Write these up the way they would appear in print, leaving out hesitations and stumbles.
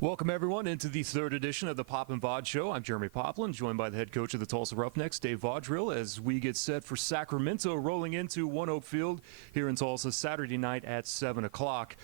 Welcome, everyone, into the third edition of the Pop and Vod Show. I'm Jeremy Poplin, joined by the head coach of the Tulsa Roughnecks, Dave Vaudril, as we get set for Sacramento rolling into One Oak Field here in Tulsa Saturday night at 7 o'clock.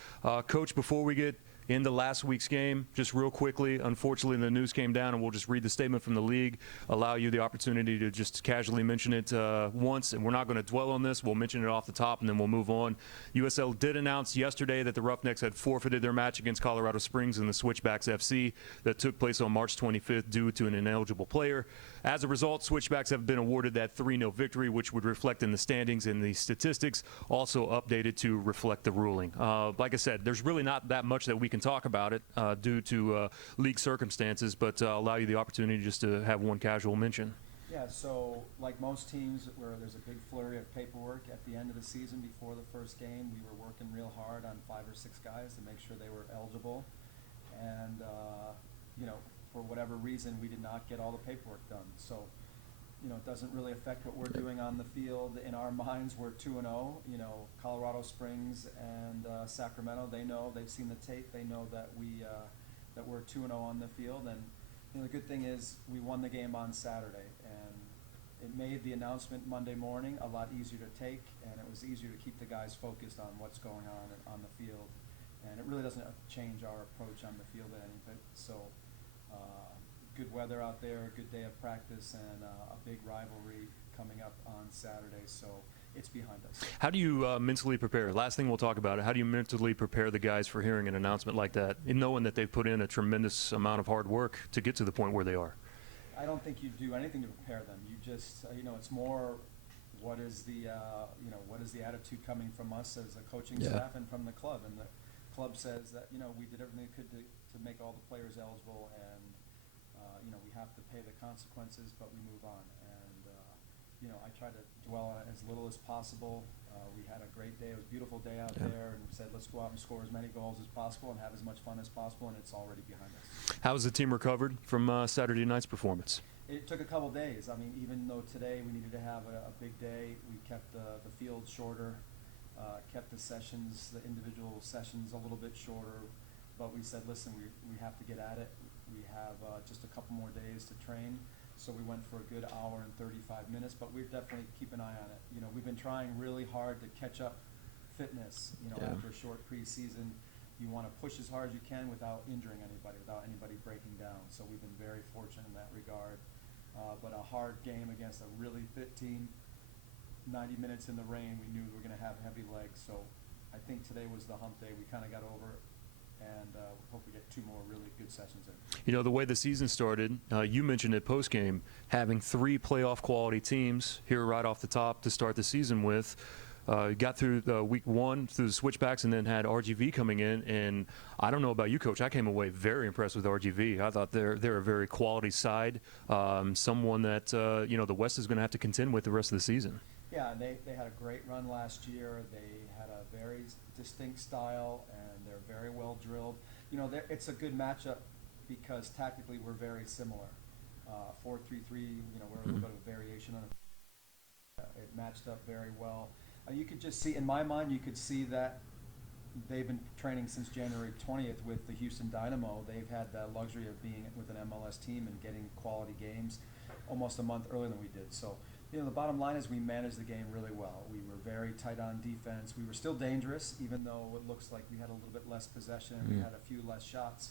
Coach, before we get into last week's game, just real quickly, unfortunately the news came down, and we'll just read the statement from the league, allow you the opportunity to just casually mention it once, and we're not going to dwell on this. We'll mention it off the top, and then we'll move on. USL did announce yesterday that the Roughnecks had forfeited their match against Colorado Springs in the Switchbacks FC that took place on March 25th due to an ineligible player. As a result, Switchbacks have been awarded that 3-0 victory, which would reflect in the standings and the statistics, also updated to reflect the ruling. Like I said, there's really not that much that we can talk about it due to league circumstances, but allow you the opportunity just to have one casual mention. Yeah, so like most teams where there's a big flurry of paperwork at the end of the season before the first game, we were working real hard on 5 or 6 guys to make sure they were eligible. And, for whatever reason, we did not get all the paperwork done. So, it doesn't really affect what we're doing on the field. In our minds, we're 2-0. Colorado Springs and Sacramento, they know, they've seen the tape, they know that we're 2-0 on the field. And the good thing is we won the game on Saturday, and it made the announcement Monday morning a lot easier to take, and it was easier to keep the guys focused on what's going on the field. And it really doesn't change our approach on the field at any bit. So good weather out there, good day of practice, and a big rivalry coming up on Saturday. So it's behind us. How do you mentally prepare? Last thing we'll talk about it. How do you mentally prepare the guys for hearing an announcement like that, and knowing that they've put in a tremendous amount of hard work to get to the point where they are? I don't think you do anything to prepare them. You just, it's more what is the attitude coming from us as a coaching staff and from the club. And the club says that, we did everything we could to make all the players eligible, and, we have to pay the consequences, but we move on. And, I try to dwell on it as little as possible. We had a great day. It was a beautiful day out there, and we said, let's go out and score as many goals as possible and have as much fun as possible, and it's already behind us. How has the team recovered from Saturday night's performance? It took a couple days. I mean, even though today we needed to have a big day, we kept the field shorter, kept the sessions, the individual sessions a little bit shorter, but we said, listen, we have to get at it. We have just a couple more days to train. So we went for a good hour and 35 minutes, but we definitely keep an eye on it. We've been trying really hard to catch up fitness, after a short preseason. You want to push as hard as you can without injuring anybody, without anybody breaking down. So we've been very fortunate in that regard. But a hard game against a really fit team, 90 minutes in the rain, we knew we were going to have heavy legs. So I think today was the hump day. We kind of got over it. And we hope we get 2 more really good sessions in. The way the season started, you mentioned it post-game, having 3 playoff quality teams here right off the top to start the season with. Got through week 1 through the Switchbacks, and then had RGV coming in. And I don't know about you, Coach, I came away very impressed with RGV. I thought they're a very quality side, someone that the West is going to have to contend with the rest of the season. Yeah, they had a great run last year. They had a very distinct style, and they're very well drilled. It's a good matchup because tactically we're very similar. 4-3-3, we're a little bit of a variation on it. It matched up very well. You could just see, in my mind, you could see that they've been training since January 20th with the Houston Dynamo. They've had the luxury of being with an MLS team and getting quality games almost a month earlier than we did. So, the bottom line is we managed the game really well. We were very tight on defense. We were still dangerous, even though it looks like we had a little bit less possession. We had a few less shots.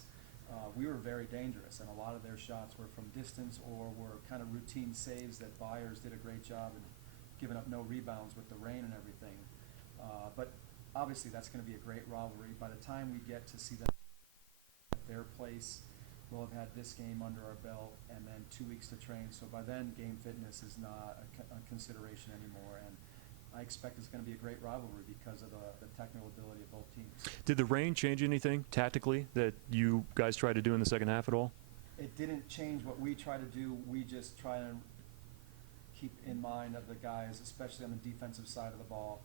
We were very dangerous, and a lot of their shots were from distance or were kind of routine saves that Byers did a great job in giving up no rebounds with the rain and everything. But obviously that's going to be a great rivalry. By the time we get to see them at their place, we'll have had this game under our belt and then 2 weeks to train. So by then, game fitness is not a consideration anymore. And I expect it's going to be a great rivalry because of the technical ability of both teams. Did the rain change anything tactically that you guys tried to do in the second half at all? It didn't change what we try to do. We just try to keep in mind of the guys, especially on the defensive side of the ball.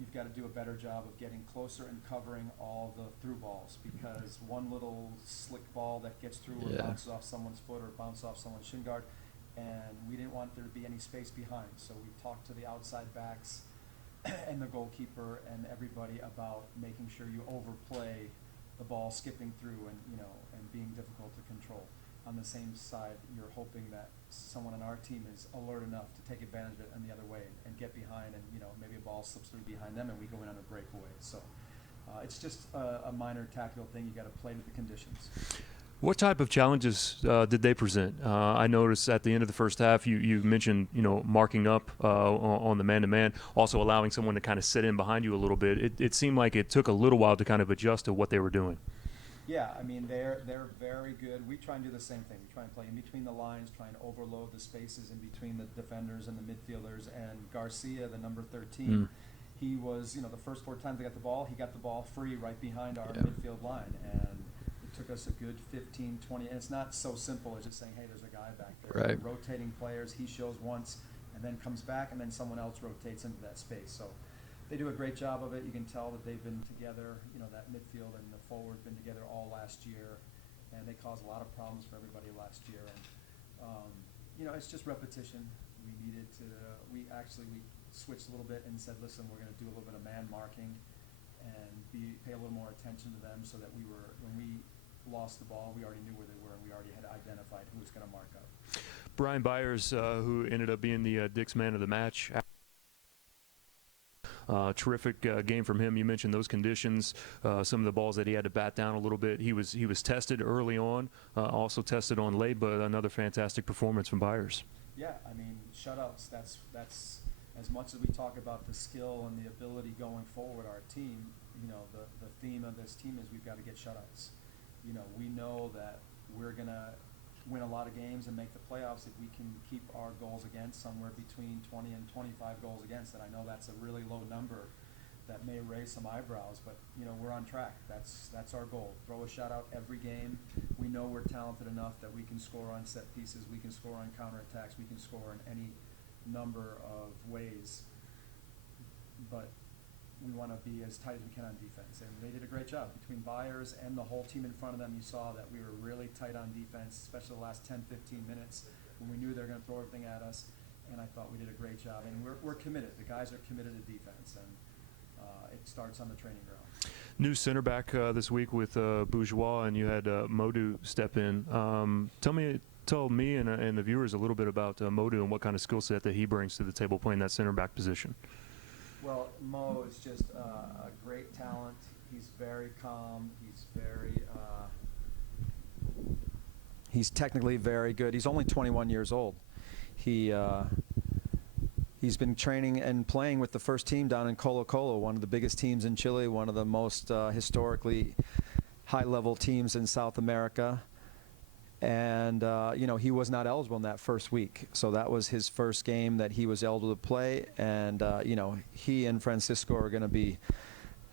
You've got to do a better job of getting closer and covering all the through balls, because one little slick ball that gets through or bounces off someone's foot or bounces off someone's shin guard, and we didn't want there to be any space behind. So we talked to the outside backs and the goalkeeper and everybody about making sure you overplay the ball skipping through and, and being difficult to control. On the same side, you're hoping that someone on our team is alert enough to take advantage of it and the other way and get behind, and maybe a ball slips through behind them and we go in on a breakaway. So it's just a minor tactical thing. You got to play with the conditions. What type of challenges did they present? I noticed at the end of the first half, you mentioned marking up on the man-to-man, also allowing someone to kind of sit in behind you a little bit. It seemed like it took a little while to kind of adjust to what they were doing. Yeah, I mean they're very good. We try and do the same thing. We try and play in between the lines, try and overload the spaces in between the defenders and the midfielders. And Garcia, the number 13, he was the first 4 times they got the ball, he got the ball free right behind our midfield line, and it took us a good 15, 20. And it's not so simple as just saying, hey, there's a guy back there. Right. We're rotating players. He shows once, and then comes back, and then someone else rotates into that space. So they do a great job of it. You can tell that they've been together, that midfield and the forward been together all last year, and they caused a lot of problems for everybody last year. And, it's just repetition. We switched a little bit and said, listen, we're going to do a little bit of man marking and pay a little more attention to them, so that when we lost the ball, we already knew where they were and we already had identified who was going to mark up. Brian Byers, who ended up being the Dick's man of the match. Terrific game from him. You mentioned those conditions, some of the balls that he had to bat down a little bit. He was tested early on, also tested on late, but another fantastic performance from Byers. Yeah, I mean, shutouts, that's as much as we talk about the skill and the ability going forward, our team, the theme of this team is we've got to get shutouts. We know that we're going to win a lot of games and make the playoffs if we can keep our goals against somewhere between 20 and 25 goals against. And I know that's a really low number that may raise some eyebrows, but we're on track. That's our goal. Throw a shutout every game. We know we're talented enough that we can score on set pieces, we can score on counterattacks, we can score in any number of ways, but we want to be as tight as we can on defense, and they did a great job. Between Byers and the whole team in front of them, you saw that we were really tight on defense, especially the last 10-15 minutes when we knew they were going to throw everything at us, and I thought we did a great job. And we're committed. The guys are committed to defense, and it starts on the training ground. New center back this week with Bourgeois, and you had Modu step in. Tell me and the viewers a little bit about Modu and what kind of skill set that he brings to the table playing that center back position. Well, Mo is just a great talent. He's very calm. He's technically very good. He's only 21 years old. He's been training and playing with the first team down in Colo-Colo, one of the biggest teams in Chile, one of the most historically high-level teams in South America. And, he was not eligible in that first week. So that was his first game that he was eligible to play. And, he and Francisco are going to be,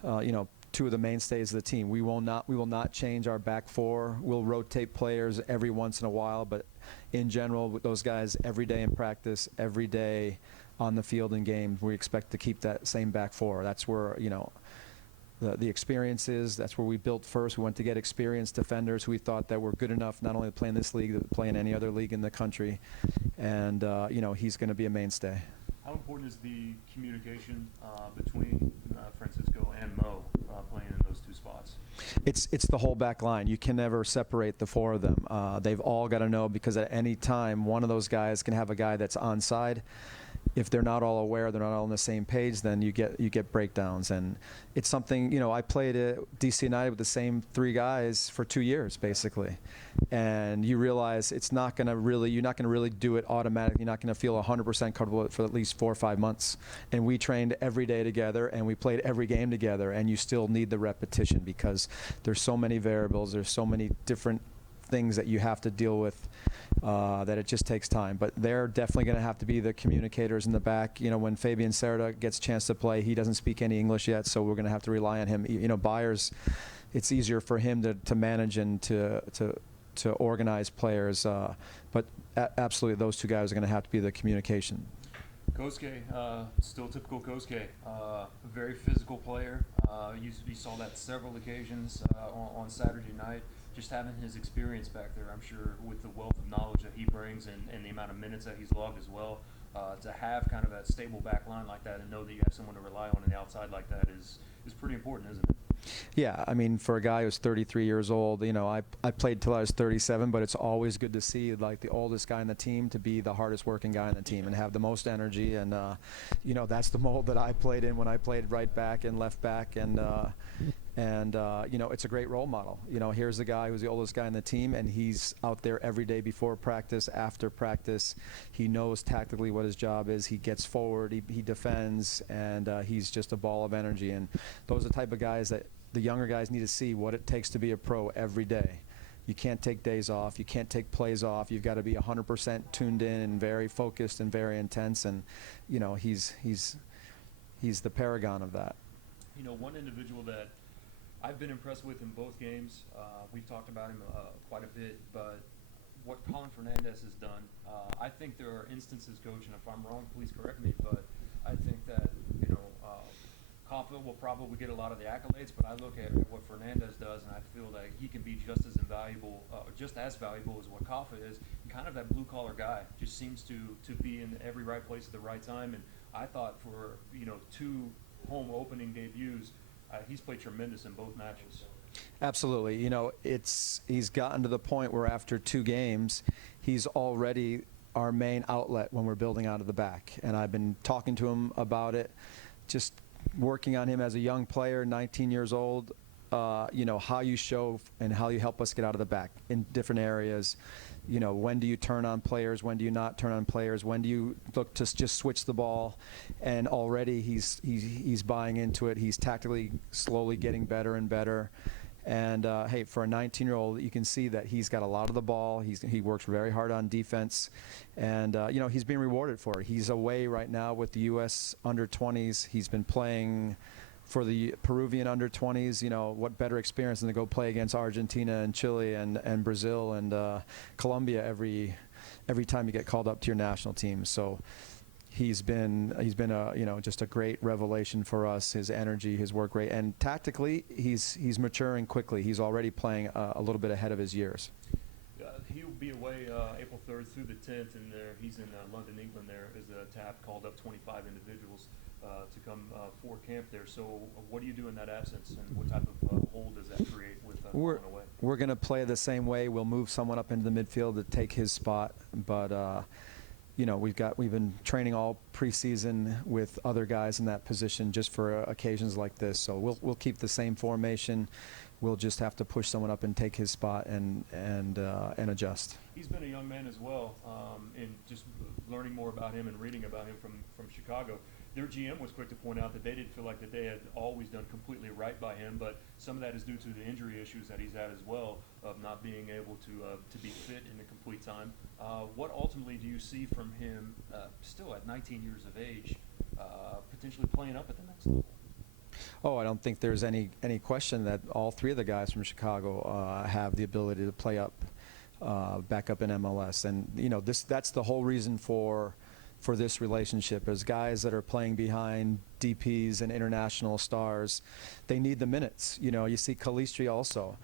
two of the mainstays of the team. We will not change our back four. We'll rotate players every once in a while. But in general, with those guys every day in practice, every day on the field in games, we expect to keep that same back four. That's where, the experiences, that's where we built first. We went to get experienced defenders who we thought that were good enough not only to play in this league, but to play in any other league in the country. And, he's going to be a mainstay. How important is the communication between Francisco and Mo playing in those two spots? It's the whole back line. You can never separate the four of them. They've all got to know, because at any time, one of those guys can have a guy that's onside. If they're not all aware, they're not all on the same page, then you get breakdowns. And it's something, I played at DC United with the same 3 guys for 2 years, basically. And you realize you're not going to really do it automatically. You're not going to feel 100% comfortable for at least 4 or 5 months. And we trained every day together, and we played every game together, and you still need the repetition because there's so many variables, there's so many different things that you have to deal with, that it just takes time. But they're definitely going to have to be the communicators in the back. When Fabian Cerda gets a chance to play, he doesn't speak any English yet, so we're going to have to rely on him. Byers, it's easier for him to manage and to organize players. But absolutely, those 2 guys are going to have to be the communication. Kosuke, still typical Kosuke, a very physical player. You saw that several occasions on Saturday night. Just having his experience back there, I'm sure, with the wealth of knowledge that he brings and the amount of minutes that he's logged as well, to have kind of that stable back line like that and know that you have someone to rely on the outside like that is pretty important, isn't it? Yeah, I mean, for a guy who's 33 years old, you know, I played till I was 37, but it's always good to see like the oldest guy on the team to be the hardest working guy on the team and have the most energy. And you know, that's the mold that I played in when I played right back and left back. And you know, it's a great role model. You know, here's the guy who's the oldest guy on the team, and he's out there every day before practice, after practice. He knows tactically what his job is. He gets forward, he defends, and he's just a ball of energy. And those are the type of guys that the younger guys need to see what it takes to be a pro every day. You can't take days off. You can't take plays off. You've got to be 100% tuned in and very focused and very intense. And, you know, he's the paragon of that. You know, one individual that I've been impressed with in both games, we've talked about him quite a bit, but what Colin Fernandez has done, I think there are instances, Coach, and if I'm wrong, please correct me, but I think that, you know, Kaffa will probably get a lot of the accolades, but I look at what Fernandez does, and I feel like he can be just as valuable as what Kaffa is. And kind of that blue-collar guy, just seems to be in every right place at the right time. And I thought for, you know, 2 home opening debuts, he's played tremendous in both matches. Absolutely. You know, he's gotten to the point where after 2 games, he's already our main outlet when we're building out of the back. And I've been talking to him about it, just working on him as a young player, 19 years old, you know, how you show and how you help us get out of the back in different areas. You know, when do you turn on players? When do you not turn on players? When do you look to just switch the ball? And already he's buying into it. He's tactically slowly getting better and better. And hey, for a 19-year-old, you can see that he's got a lot of the ball. He works very hard on defense, and you know, he's being rewarded for it. He's away right now with the U.S. under-20s. He's been playing for the Peruvian under-20s. You know, what better experience than to go play against Argentina and Chile and Brazil and Colombia every time you get called up to your national team. So he's been a, you know, just a great revelation for us. His energy, his work rate, and tactically he's maturing quickly. He's already playing a little bit ahead of his years. He'll be away April 3rd through the 10th, and he's in London, England. There is a TAP called up 25 individuals to come for camp there. So what do you do in that absence, and what type of hold does that create with going away? We're going to play the same way. We'll move someone up into the midfield to take his spot, but you know, we've been training all preseason with other guys in that position just for occasions like this. So we'll keep the same formation. We'll just have to push someone up and take his spot and adjust. He's been a young man as well, and just learning more about him and reading about him from Chicago. Their GM was quick to point out that they didn't feel like that they had always done completely right by him, but some of that is due to the injury issues that he's had as well, of not being able to be fit in a complete time. What ultimately do you see from him, still at 19 years of age, potentially playing up at the next level? Oh, I don't think there's any question that all 3 of the guys from Chicago have the ability to play up, back up in MLS. And you know, that's the whole reason for this relationship, is guys that are playing behind DPs and international stars. They need the minutes. You know, you see Calistri also,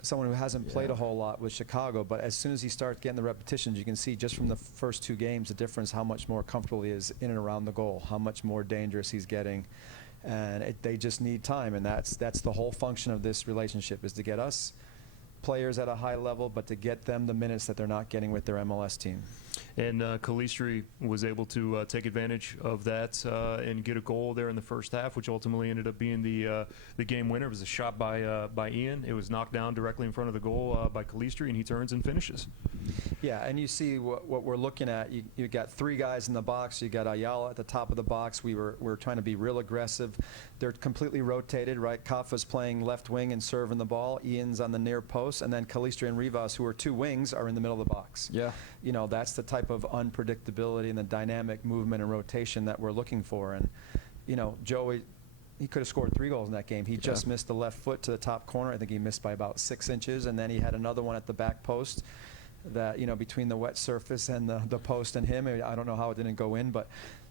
someone who hasn't played a whole lot with Chicago, but as soon as he starts getting the repetitions, you can see just from the first 2 games the difference, how much more comfortable he is in and around the goal, how much more dangerous he's getting. And they just need time, and that's the whole function of this relationship, is to get us players at a high level, but to get them the minutes that they're not getting with their MLS team. And Calistri was able to take advantage of that and get a goal there in the first half, which ultimately ended up being the game winner. It was a shot by Ian. It was knocked down directly in front of the goal by Calistri, and he turns and finishes. Yeah, and you see what we're looking at. You got 3 guys in the box. You got Ayala at the top of the box. We're trying to be real aggressive. They're completely rotated, right? Kaffa's playing left wing and serving the ball. Ian's on the near post, and then Calistri and Rivas, who are 2 wings, are in the middle of the box. Yeah. You know, that's the type of unpredictability and the dynamic movement and rotation that we're looking for. And you know, Joey, he could have scored 3 goals in that game. He just missed the left foot to the top corner. I think he missed by about 6 inches, and then he had another one at the back post that, you know, between the wet surface and the post and him, I don't know how it didn't go in, but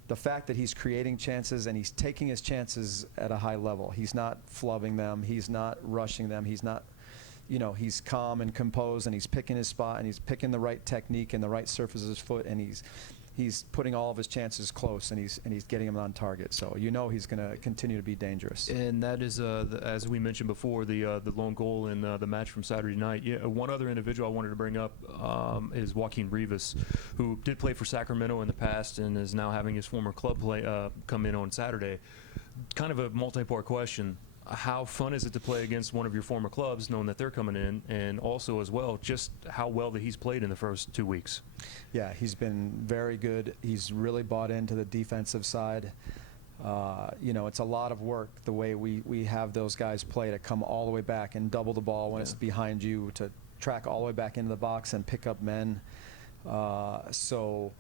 the fact that he's creating chances and he's taking his chances at a high level. He's not flubbing them. He's not rushing them. He's not, you know, he's calm and composed, and he's picking his spot, and he's picking the right technique and the right surface of his foot, and he's putting all of his chances close, and he's getting them on target. So you know he's going to continue to be dangerous. And that is, as we mentioned before, the lone goal in the match from Saturday night. Yeah, one other individual I wanted to bring up is Joaquin Rivas, who did play for Sacramento in the past and is now having his former club play come in on Saturday. Kind of a multi-part question. How fun is it to play against one of your former clubs, knowing that they're coming in, and also as well, just how well that he's played in the first 2 weeks? Yeah, he's been very good. He's really bought into the defensive side. You know, it's a lot of work the way we have those guys play, to come all the way back and double the ball when it's behind you, to track all the way back into the box and pick up men. So,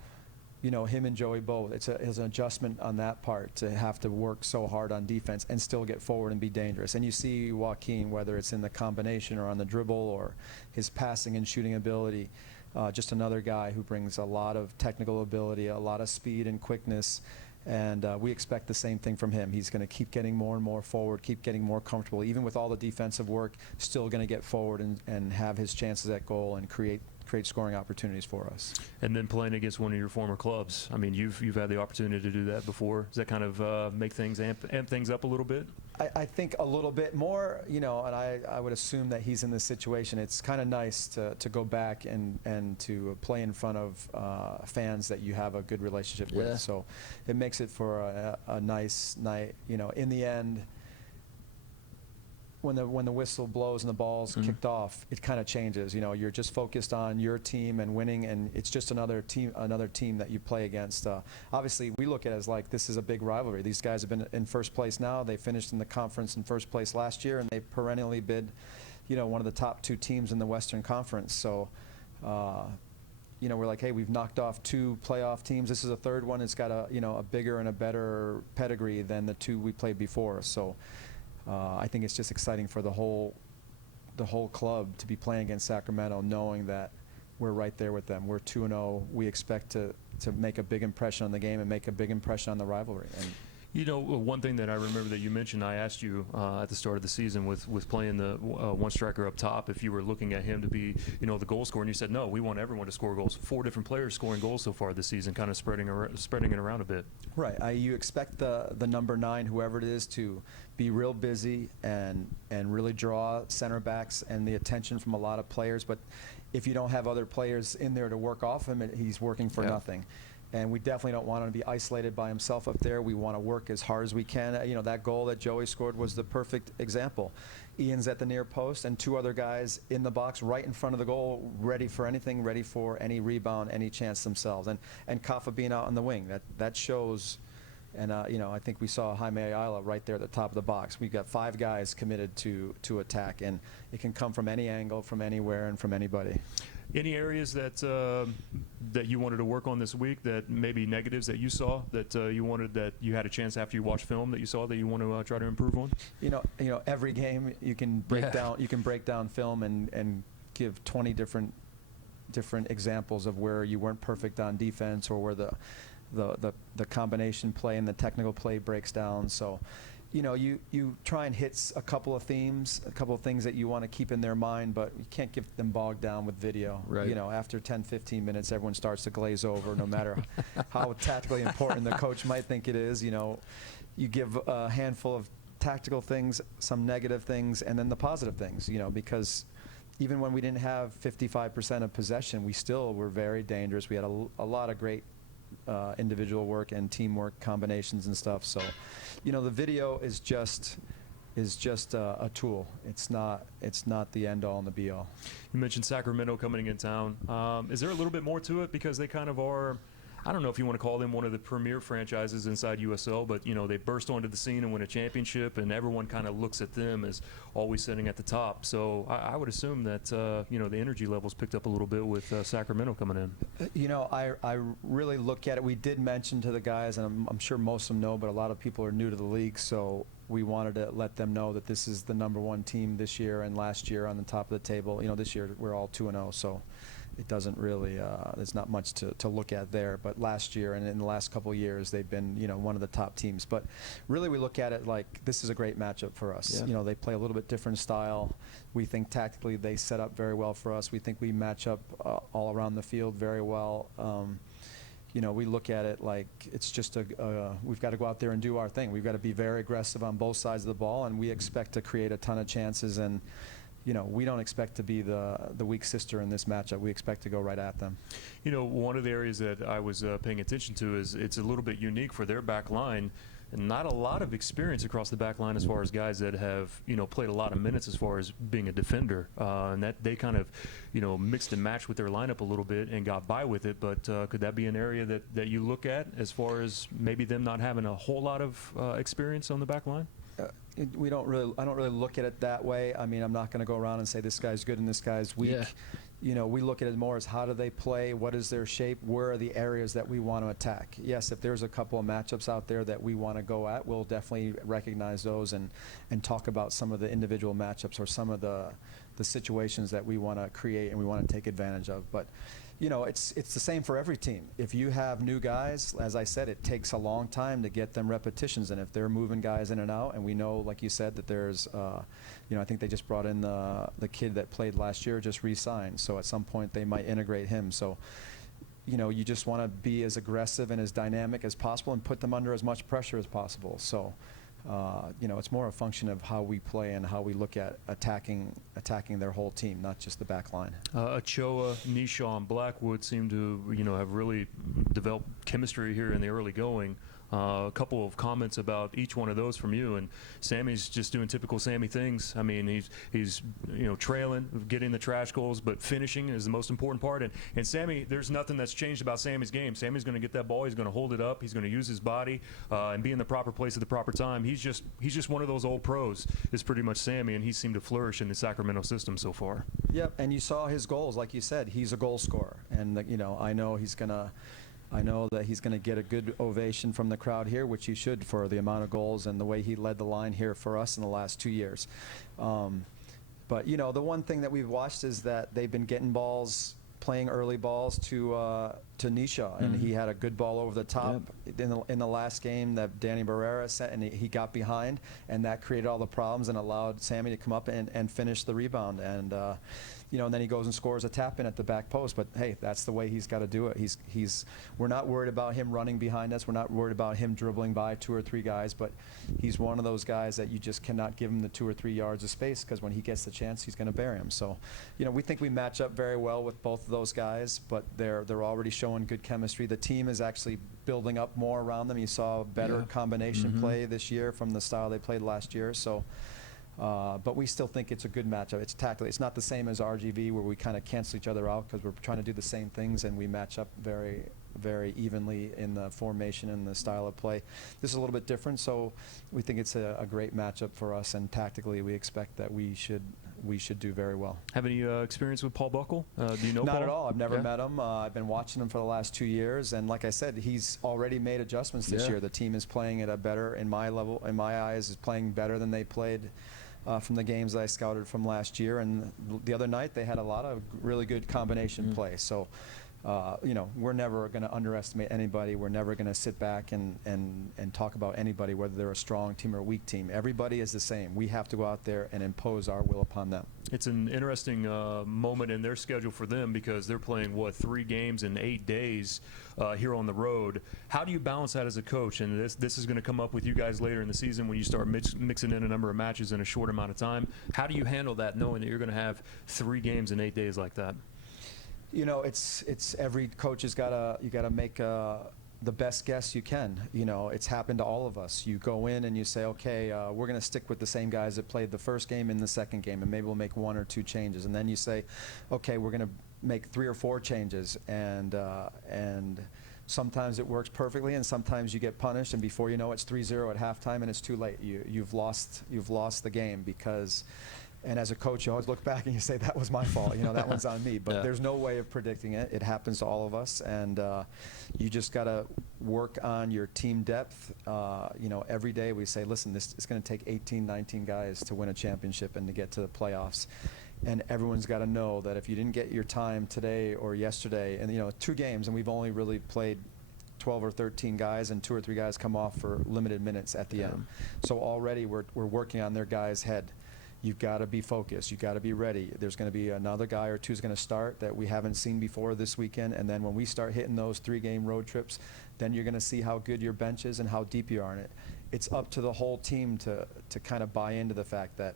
you know, him and Joey both, it's an adjustment on that part, to have to work so hard on defense and still get forward and be dangerous. And you see Joaquin, whether it's in the combination or on the dribble or his passing and shooting ability, just another guy who brings a lot of technical ability, a lot of speed and quickness. And we expect the same thing from him. He's going to keep getting more and more forward, keep getting more comfortable, even with all the defensive work, still going to get forward and have his chances at goal and create scoring opportunities for us. And then playing against one of your former clubs. I mean, you've had the opportunity to do that before. Does that kind of make things amp things up a little bit? I think a little bit more, you know, and I would assume that he's in this situation. It's kind of nice to go back and to play in front of fans that you have a good relationship with. So it makes it for a nice night. You know, in the end, when the whistle blows and the ball's kicked off, it kind of changes. You know, you're just focused on your team and winning, and it's just another team that you play against. Obviously, we look at it as like, this is a big rivalry. These guys have been in first place now. They finished in the conference in first place last year, and they perennially been, you know, one of the top 2 teams in the Western Conference. So, you know, we're like, hey, we've knocked off 2 playoff teams. This is a third one. It's got a bigger and a better pedigree than the 2 we played before. So. I think it's just exciting for the whole club to be playing against Sacramento, knowing that we're right there with them. We're 2-0. We expect to make a big impression on the game and make a big impression on the rivalry. And you know, one thing that I remember that you mentioned, I asked you at the start of the season with playing the one striker up top, if you were looking at him to be, you know, the goal scorer, and you said, no, we want everyone to score goals. 4 different players scoring goals so far this season, kind of spreading it around a bit. Right. You expect the number 9, whoever it is, to be real busy and really draw center backs and the attention from a lot of players. But if you don't have other players in there to work off him, he's working for nothing. And we definitely don't want him to be isolated by himself up there. We want to work as hard as we can. You know, that goal that Joey scored was the perfect example. Ian's at the near post and 2 other guys in the box right in front of the goal, ready for anything, ready for any rebound, any chance themselves. And Kaffa being out on the wing, that shows. And, you know, I think we saw Jaime Ayala right there at the top of the box. We've got 5 guys committed to attack, and it can come from any angle, from anywhere, and from anybody. Any areas that you wanted to work on this week, that maybe negatives that you saw that you had a chance after you watched film that you saw that you want to try to improve on? You know, every game you can break down film and give 20 different examples of where you weren't perfect on defense, or where the combination play and the technical play breaks down. So, you know, you try and hit a couple of themes, a couple of things that you want to keep in their mind, but you can't get them bogged down with video. Right. You know, after 10, 15 minutes, everyone starts to glaze over, no matter how tactically important the coach might think it is. You know, you give a handful of tactical things, some negative things, and then the positive things, you know, because even when we didn't have 55% of possession, we still were very dangerous. We had a lot of great individual work and teamwork combinations and stuff. So, you know, the video is just a tool. It's not the end all and the be all. You mentioned Sacramento coming in town. Is there a little bit more to it, because they kind of are, I don't know if you want to call them one of the premier franchises inside USL, but, you know, they burst onto the scene and win a championship, and everyone kind of looks at them as always sitting at the top. So I would assume that, you know, the energy levels picked up a little bit with Sacramento coming in. You know, I really look at it. We did mention to the guys, and I'm sure most of them know, but a lot of people are new to the league, so we wanted to let them know that this is the #1 team this year, and last year on the top of the table. You know, this year we're all 2-0, so it doesn't really, there's not much to look at there. But last year and in the last couple of years, they've been, you know, one of the top teams. But really, we look at it like this is a great matchup for us. You know, they play a little bit different style. We think tactically they set up very well for us. We think we match up all around the field very well. we look at it like it's just we've got to go out there and do our thing. We've got to be very aggressive on both sides of the ball, and we expect to create a ton of chances. And we don't expect to be the weak sister in this matchup. We expect to go right at them. One of the areas that I was paying attention to is it's a little bit unique for their back line. And not a lot of experience across the back line as far as guys that have, played a lot of minutes as far as being a defender. And that they kind of, mixed and matched with their lineup a little bit and got by with it. But could that be an area that you look at as far as maybe them not having a whole lot of experience on the back line? I don't really look at it that way. I mean, I'm not going to go around and say this guy's good and this guy's weak. Yeah. We look at it more as how do they play, what is their shape, where are the areas that we want to attack. Yes, if there's a couple of matchups out there that we want to go at, we'll definitely recognize those and talk about some of the individual matchups or some of the situations that we want to create and we want to take advantage of. But it's the same for every team. If you have new guys, as I said, it takes a long time to get them repetitions. And if they're moving guys in and out, and we know, like you said, that there's, I think they just brought in the kid that played last year, just re-signed. So at some point they might integrate him. So, you just want to be as aggressive and as dynamic as possible and put them under as much pressure as possible. So, it's more a function of how we play and how we look at attacking their whole team, not just the back line. Ochoa, Nishaw, and Blackwood seem to, have really developed chemistry here in the early going. A couple of comments about each one of those from you, and Sammy's just doing typical Sammy things. I mean, he's trailing, getting the trash goals, but finishing is the most important part. And Sammy, there's nothing that's changed about Sammy's game. Sammy's going to get that ball, he's going to hold it up, he's going to use his body and be in the proper place at the proper time. He's just one of those old pros. Is pretty much Sammy, and he seemed to flourish in the Sacramento system so far. Yep, and you saw his goals, like you said, he's a goal scorer, and I know that he's going to get a good ovation from the crowd here, which he should for the amount of goals and the way he led the line here for us in the last 2 years. But, the one thing that we've watched is that they've been getting balls, playing early balls to Nisha, and he had a good ball over the top in the last game that Danny Barrera set, and he got behind, and that created all the problems and allowed Sammy to come up and finish the rebound. And and then he goes and scores a tap in at the back post. But hey, that's the way he's got to do it. We're not worried about him running behind us. We're not worried about him dribbling by 2 or 3 guys. But he's one of those guys that you just cannot give him the 2 or 3 yards of space, because when he gets the chance, he's going to bury him. So, we think we match up very well with both of those guys. But they're already showing good chemistry. The team is actually building up more around them. You saw better combination play this year from the style they played last year. So. But we still think it's a good matchup. It's tactically. It's not the same as RGV, where we kind of cancel each other out because we're trying to do the same things, and we match up very, very evenly in the formation and the style of play. This is a little bit different, so we think it's a great matchup for us, and tactically we expect that we should do very well. Have any experience with Paul Buckle? Do you know Not Paul? at all. I've never met him. I've been watching him for the last 2 years, and like I said, he's already made adjustments this year. The team is playing at a better, in my eyes, is playing better than they played from the games that I scouted from last year. And the other night they had a lot of really good combination play. So, we're never going to underestimate anybody. We're never going to sit back and talk about anybody, whether they're a strong team or a weak team. Everybody is the same. We have to go out there and impose our will upon them. It's an interesting moment in their schedule for them, because they're playing, 3 games in 8 days here on the road. How do you balance that as a coach? And this is going to come up with you guys later in the season when you start mixing in a number of matches in a short amount of time. How do you handle that, knowing that you're going to have 3 games in 8 days like that? It's every coach has you got to make the best guess you can. It's happened to all of us. You go in and you say, okay, we're going to stick with the same guys that played the first game and the second game, and maybe we'll make 1 or 2 changes. And then you say, okay, we're going to make 3 or 4 changes, and sometimes it works perfectly, and sometimes you get punished, and before you know it's 3-0 at halftime, and it's too late. You've lost the game because. And as a coach, you always look back and you say, that was my fault. That one's on me. But there's no way of predicting it. It happens to all of us. And you just got to work on your team depth. Every day we say, listen, it's going to take 18, 19 guys to win a championship and to get to the playoffs. And everyone's got to know that if you didn't get your time today or yesterday, and 2 games, and we've only really played 12 or 13 guys, and 2 or 3 guys come off for limited minutes at the end. So already we're working on their guys' head. you've got to be focused. You've got to be ready. There's going to be another guy or two who's going to start that we haven't seen before this weekend. And then when we start hitting those 3-game road trips, then you're going to see how good your bench is and how deep you are in it. It's up to the whole team to kind of buy into the fact that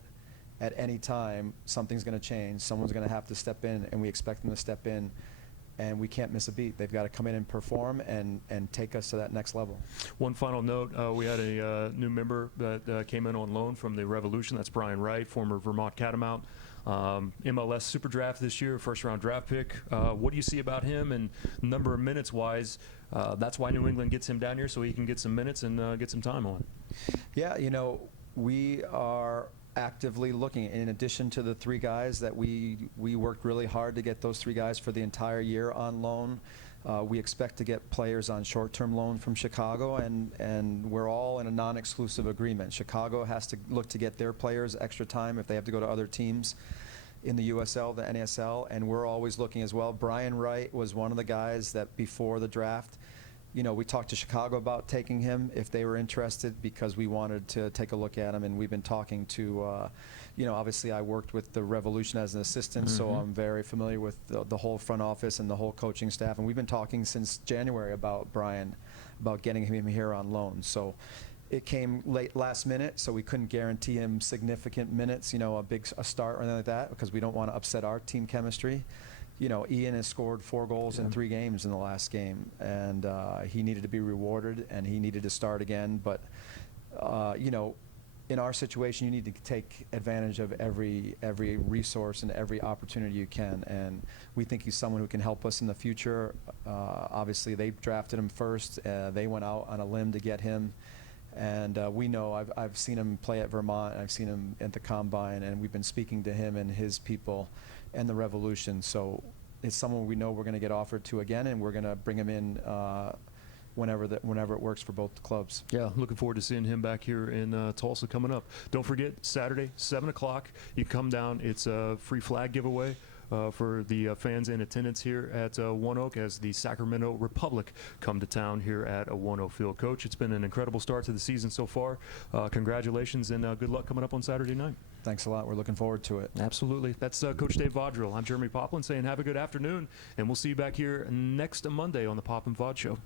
at any time something's going to change. Someone's going to have to step in, and we expect them to step in. And we can't miss a beat. They've got to come in and perform and take us to that next level. One final note, we had a new member that came in on loan from the Revolution. That's Brian Wright, former Vermont Catamount. MLS Super Draft this year, first-round draft pick. What do you see about him and number of minutes-wise? That's why New England gets him down here, so he can get some minutes and get some time on. Yeah, you know, we are actively looking. In addition to the 3 guys that we worked really hard to get those 3 guys for the entire year on loan. We expect to get players on short-term loan from Chicago, and we're all in a non-exclusive agreement. Chicago has to look to get their players extra time if they have to go to other teams in the USL, the NASL, and we're always looking as well. Brian Wright was one of the guys that before the draft, you know, we talked to Chicago about taking him if they were interested, because we wanted to take a look at him, and we've been talking to, you know, obviously I worked with the Revolution as an assistant, so I'm very familiar with the whole front office and the whole coaching staff, and we've been talking since January about Brian, about getting him here on loan. So it came last minute, so we couldn't guarantee him significant minutes, you know, a start or anything like that, because we don't want to upset our team chemistry. You know, Ian has scored 4 goals in 3 games in the last game, and he needed to be rewarded, and he needed to start again. But, you know, in our situation, you need to take advantage of every resource and every opportunity you can. And we think he's someone who can help us in the future. Obviously, they drafted him first. They went out on a limb to get him. And we know, I've seen him play at Vermont, I've seen him at the Combine, and we've been speaking to him and his people and the Revolution. So it's someone we know we're going to get offered to again, and we're going to bring him in whenever it works for both clubs. Yeah, looking forward to seeing him back here in Tulsa coming up. Don't forget, Saturday, 7 o'clock, you come down. It's a free flag giveaway for the fans in attendance here at One Oak as the Sacramento Republic come to town here at a One Oak Field. Coach, it's been an incredible start to the season so far. Congratulations and good luck coming up on Saturday night. Thanks a lot. We're looking forward to it. Absolutely. That's Coach Dave Vaudreuil. I'm Jeremy Poplin saying have a good afternoon, and we'll see you back here next Monday on the Pop and Vod Show.